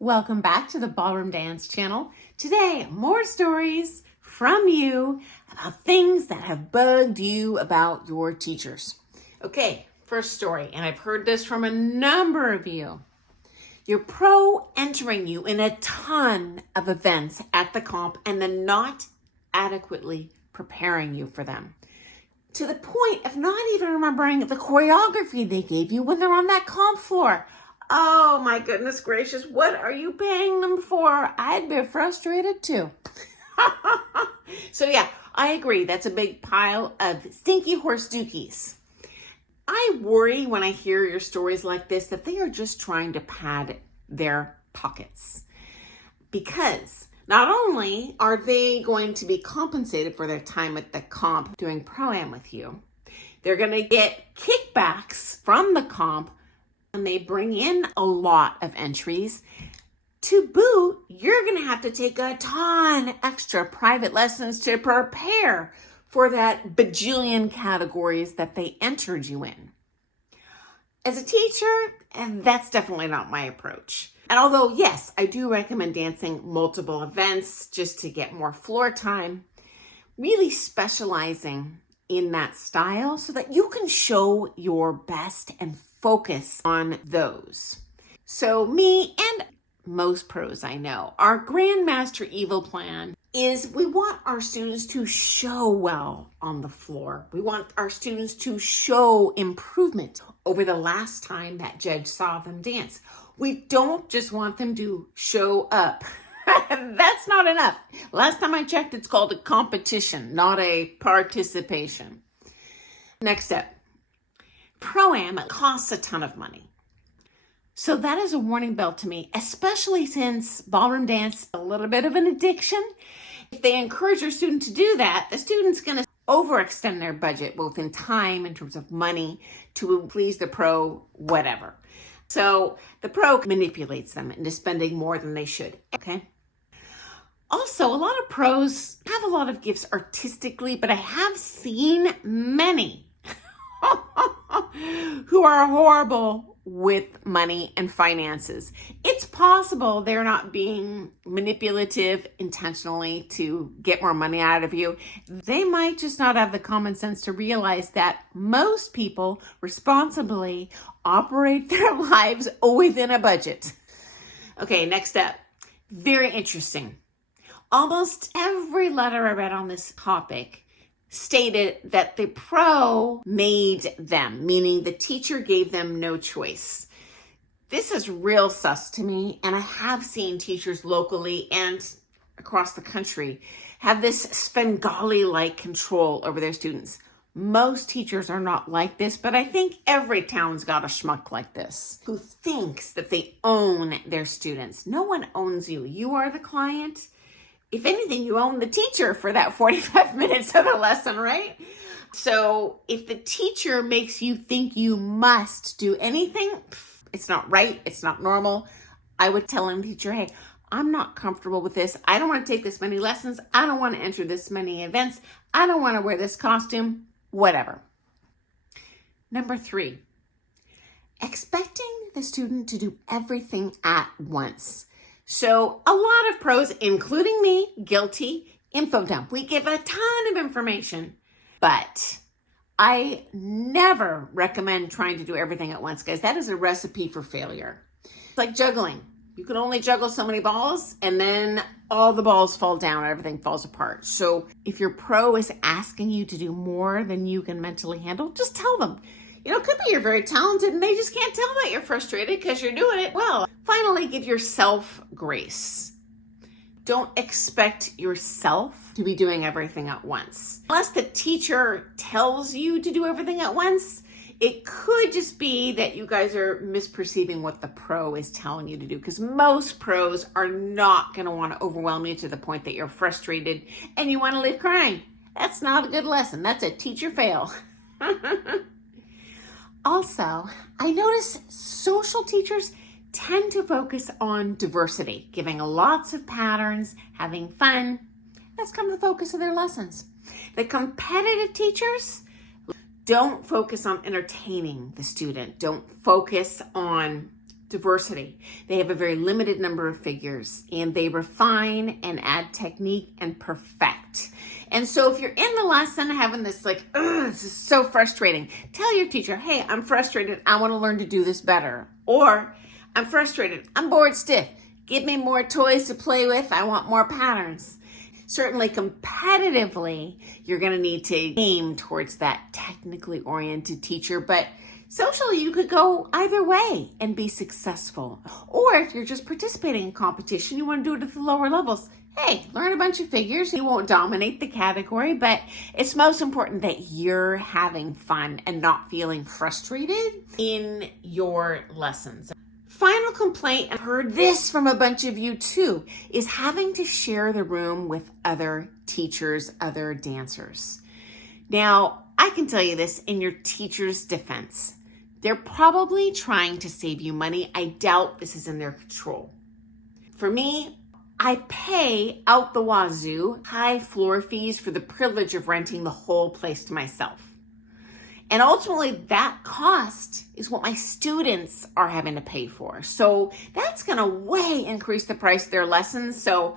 Welcome back to the Ballroom Dance channel. Today, more stories from you about things that have bugged you about your teachers. Okay, first story, and I've heard this from a number of you. Your pro entering you in a ton of events at the comp and then not adequately preparing you for them. To the point of not even remembering the choreography they gave you when they're on that comp floor. Oh my goodness gracious, what are you paying them for? I'd be frustrated too. So yeah, I agree. That's a big pile of stinky horse dookies. I worry when I hear your stories like this that they are just trying to pad their pockets. Because not only are they going to be compensated for their time at the comp doing pro-am with you, they're going to get kickbacks from the comp and they bring in a lot of entries. To boot, you're going to have to take a ton extra private lessons to prepare for that bajillion categories that they entered you in. As a teacher, that's definitely not my approach. And although, yes, I do recommend dancing multiple events just to get more floor time, really specializing in that style so that you can show your best and focus on those. So me and most pros I know, our Grandmaster Evil plan is we want our students to show well on the floor. We want our students to show improvement over the last time that judge saw them dance. We don't just want them to show up. That's not enough. Last time I checked, it's called a competition, not a participation. Next up, pro-am costs a ton of money. So that is a warning bell to me, especially since ballroom dance is a little bit of an addiction. If they encourage your student to do that, the student's going to overextend their budget, both in time, in terms of money, to please the pro, whatever. So the pro manipulates them into spending more than they should, okay? Also, a lot of pros have a lot of gifts artistically, but I have seen many who are horrible with money and finances. It's possible they're not being manipulative intentionally to get more money out of you. They might just not have the common sense to realize that most people responsibly operate their lives within a budget. Okay, next up. Very interesting. Almost every letter I read on this topic stated that the pro made them, meaning the teacher gave them no choice. This is real sus to me, and I have seen teachers locally and across the country have this Svengali-like control over their students. Most teachers are not like this, but I think every town's got a schmuck like this who thinks that they own their students. No one owns you. You are the client. If anything, you own the teacher for that 45 minutes of the lesson, right? So if the teacher makes you think you must do anything, it's not right, it's not normal. I would tell a teacher, hey, I'm not comfortable with this. I don't want to take this many lessons. I don't want to enter this many events. I don't want to wear this costume, whatever. Number 3, expecting the student to do everything at once. So a lot of pros, including me, guilty, info dump. We give a ton of information, but I never recommend trying to do everything at once, guys. That is a recipe for failure. It's like juggling. You can only juggle so many balls and then all the balls fall down, everything falls apart. So if your pro is asking you to do more than you can mentally handle, just tell them. You know, it could be you're very talented and they just can't tell that you're frustrated because you're doing it well. Finally, give yourself grace. Don't expect yourself to be doing everything at once. Unless the teacher tells you to do everything at once, it could just be that you guys are misperceiving what the pro is telling you to do, because most pros are not going to want to overwhelm you to the point that you're frustrated and you want to leave crying. That's not a good lesson. That's a teacher fail. Also, I notice social teachers tend to focus on diversity, giving lots of patterns, having fun. That's kind of the focus of their lessons. The competitive teachers don't focus on entertaining the student, don't focus on diversity. They have a very limited number of figures, and they refine and add technique and perfect. And so if you're in the lesson having this like, this is so frustrating, tell your teacher, hey, I'm frustrated. I want to learn to do this better. Or I'm frustrated. I'm bored stiff. Give me more toys to play with. I want more patterns. Certainly competitively, you're going to need to aim towards that technically oriented teacher, but socially, you could go either way and be successful. Or if you're just participating in competition, you want to do it at the lower levels. Hey, learn a bunch of figures. You won't dominate the category, but it's most important that you're having fun and not feeling frustrated in your lessons. Final complaint, I've heard this from a bunch of you too, is having to share the room with other teachers, other dancers. Now, I can tell you this in your teacher's defense. They're probably trying to save you money. I doubt this is in their control. For me, I pay out the wazoo high floor fees for the privilege of renting the whole place to myself. And ultimately, that cost is what my students are having to pay for. So that's going to way increase the price of their lessons. So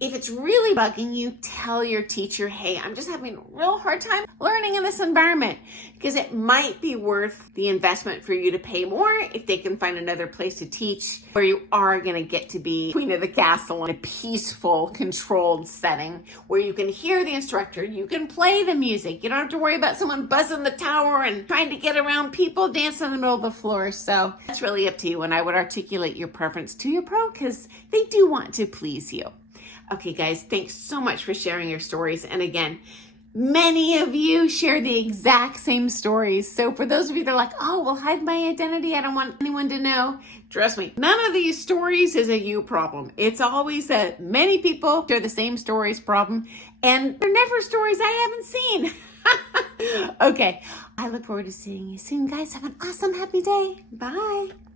if it's really bugging you, tell your teacher, hey, I'm just having a real hard time learning in this environment, because it might be worth the investment for you to pay more if they can find another place to teach where you are going to get to be queen of the castle in a peaceful, controlled setting where you can hear the instructor, you can play the music. You don't have to worry about someone buzzing the tower and trying to get around people dancing in the middle of the floor. So that's really up to you, and I would articulate your preference to your pro because they do want to please you. Okay, guys, thanks so much for sharing your stories. And again, many of you share the exact same stories. So for those of you that are like, oh, well, hide my identity, I don't want anyone to know. Trust me, none of these stories is a you problem. It's always a many people share the same stories problem. And they're never stories I haven't seen. Okay, I look forward to seeing you soon, guys. Have an awesome, happy day. Bye.